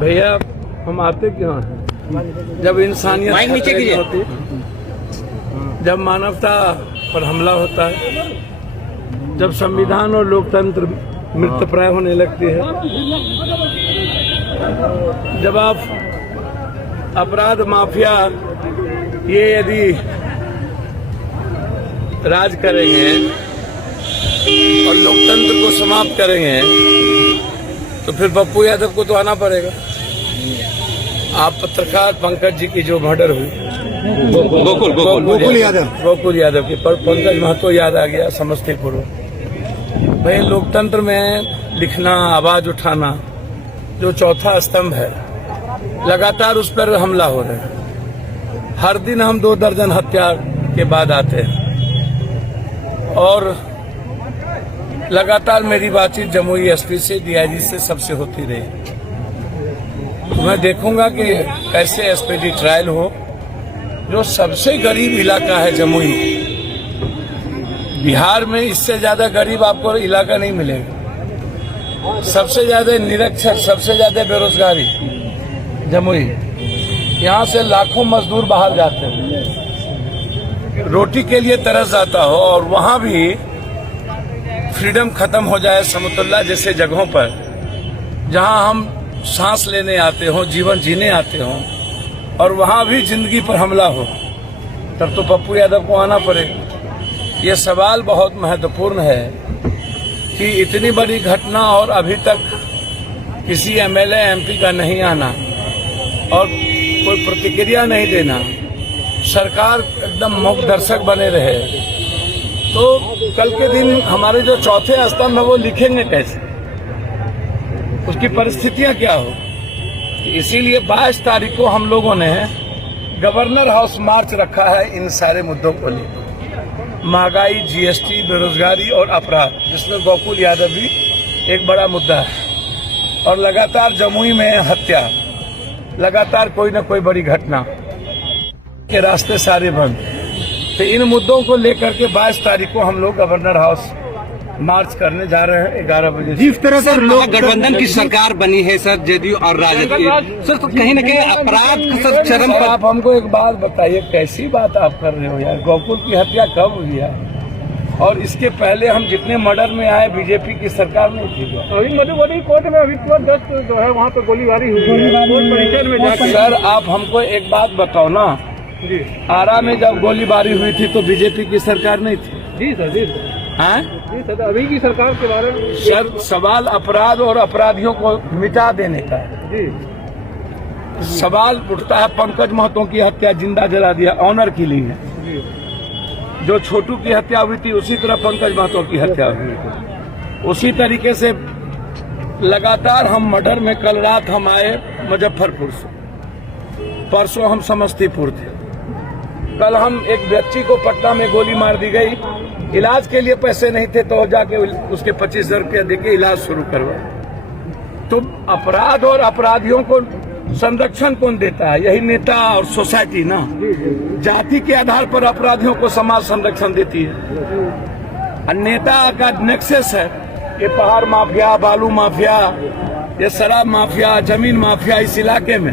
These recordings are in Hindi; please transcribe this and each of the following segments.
भैया हम आते क्यों हैं? जब इंसानियत खतरे में होती, जब मानवता पर हमला होता है, जब संविधान और लोकतंत्र मृतप्राय होने लगती है, जब आप अपराध माफिया ये यदि राज करेंगे और लोकतंत्र को समाप्त करेंगे तो फिर पप्पू यादव को तो आना पड़ेगा। आप पत्रकार पंकज जी की जो मर्डर हुई, गोकुल यादव की, पर पंकज महतो याद आ गया समस्तीपुर। भाई लोकतंत्र में लिखना, आवाज उठाना जो चौथा स्तंभ है, लगातार उस पर हमला हो रहा है। हर दिन हम 2 दर्जन हत्या के बाद आते हैं और लगातार मेरी बातचीत जमुई एसपी से, डीआईजी से, सबसे होती रही। तो मैं देखूंगा कि कैसे एसपीडी ट्रायल हो। जो सबसे गरीब इलाका है जमुई, बिहार में इससे ज्यादा गरीब आपको इलाका नहीं मिलेगा। सबसे ज्यादा निरक्षर, सबसे ज्यादा बेरोजगारी जमुई। यहाँ से लाखों मजदूर बाहर जाते हैं, रोटी के लिए तरस जाता हो, और वहां भी फ्रीडम खत्म हो जाए समतुल्ला जैसे जगहों पर, जहां हम सांस लेने आते हो, जीवन जीने आते हो, और वहां भी जिंदगी पर हमला हो, तब तो पप्पू यादव को आना पड़ेगा। ये सवाल बहुत महत्वपूर्ण है कि इतनी बड़ी घटना और अभी तक किसी एमएलए एमपी का नहीं आना और कोई प्रतिक्रिया नहीं देना, सरकार एकदम मूक दर्शक बने रहे, तो कल के दिन हमारे जो चौथे स्तंभ है वो लिखेंगे कैसे? उसकी परिस्थितियां क्या हो? इसीलिए 22 तारीख को हम लोगों ने गवर्नर हाउस मार्च रखा है इन सारे मुद्दों को लेकर। महंगाई, जीएसटी, बेरोजगारी और अपराध, जिसमें गोकुल यादव भी एक बड़ा मुद्दा है। और लगातार जमुई में हत्या, लगातार कोई न कोई बड़ी घटना, के रास्ते सारे बंद। तो इन मुद्दों को लेकर के 22 तारीख को हम लोग गवर्नर हाउस मार्च करने जा रहे हैं 11 बजे। जिस तरह से गठबंधन की सरकार बनी है सर, जेडीयू और राजद की, सर तो कहीं न कहीं अपराध का चरम पर। आप हमको एक बात बताइए, कैसी बात आप कर रहे हो यार? गोकुल की हत्या कब हुई है? और इसके पहले हम जितने मर्डर में आए, बीजेपी की सरकार नहीं थी। मधुबनी कोर्ट में अभी 10 जो है वहाँ पे गोलीबारी हुई। सर आप हमको एक बात बताओ ना, आरा में जब गोलीबारी हुई थी तो बीजेपी की सरकार नहीं थी? जी सर, जी सर, हाँ जी सर, अभी की सरकार के बारे में सर सवाल अपराध और अपराधियों को मिटा देने का है। जी सवाल उठता है, पंकज महतो की हत्या जिंदा जला दिया, ऑनर किलिंग है। जो छोटू की हत्या हुई थी उसी तरह पंकज महतो की हत्या हुई। उसी तरीके से लगातार हम मर्डर में, कल रात हम आए मुजफ्फरपुर से, परसों हम समस्तीपुर थे, कल हम एक बच्ची को पटना में गोली मार दी गई, इलाज के लिए पैसे नहीं थे तो जाके उसके 25,000 रुपया देके इलाज शुरू करवाया। तो अपराध और अपराधियों को संरक्षण कौन देता है? यही नेता और सोसाइटी ना। जाति के आधार पर अपराधियों को समाज संरक्षण देती है। नेता का नेक्सस है, ये पहाड़ माफिया, बालू माफिया, ये शराब माफिया, जमीन माफिया इस इलाके में।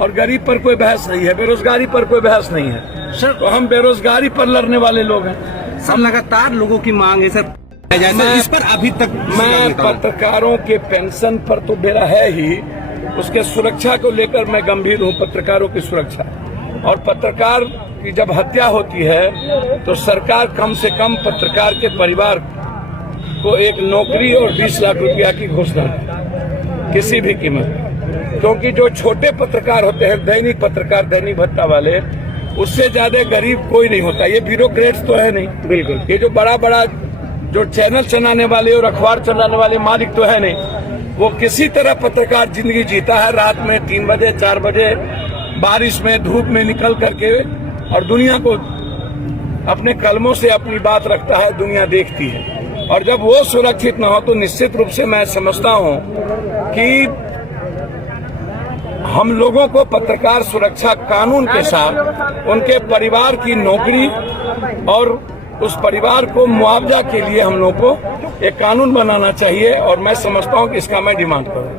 और गरीब पर कोई बहस नहीं है, बेरोजगारी पर कोई बहस नहीं है सर। तो हम बेरोजगारी पर लड़ने वाले लोग हैं सर। लगातार लोगों की मांग है सर, इस पर अभी तक मैं पत्रकारों के पेंशन पर तो मेरा है ही, उसके सुरक्षा को लेकर मैं गंभीर हूं, पत्रकारों की सुरक्षा। और पत्रकार की जब हत्या होती है तो सरकार कम से कम पत्रकार के परिवार को एक नौकरी और 20 लाख रुपया की घोषणा किसी भी कीमत, क्योंकि जो छोटे पत्रकार होते हैं, दैनिक पत्रकार, दैनिक भत्ता वाले, उससे ज्यादा गरीब कोई नहीं होता। ये ब्यूरोक्रेट्स तो है नहीं, बिल्कुल। ये जो बड़ा बड़ा जो चैनल चलाने वाले और अखबार चलाने वाले मालिक तो है नहीं। वो किसी तरह पत्रकार जिंदगी जीता है, रात में 3 बजे 4 बजे बारिश में धूप में निकल करके, और दुनिया को अपने कलमों से अपनी बात रखता है, दुनिया देखती है। और जब वो सुरक्षित न हो तो निश्चित रूप से मैं समझता हूं कि हम लोगों को पत्रकार सुरक्षा कानून के साथ उनके परिवार की नौकरी और उस परिवार को मुआवजा के लिए हम लोग को एक कानून बनाना चाहिए और मैं समझता हूं कि इसका मैं डिमांड करूं।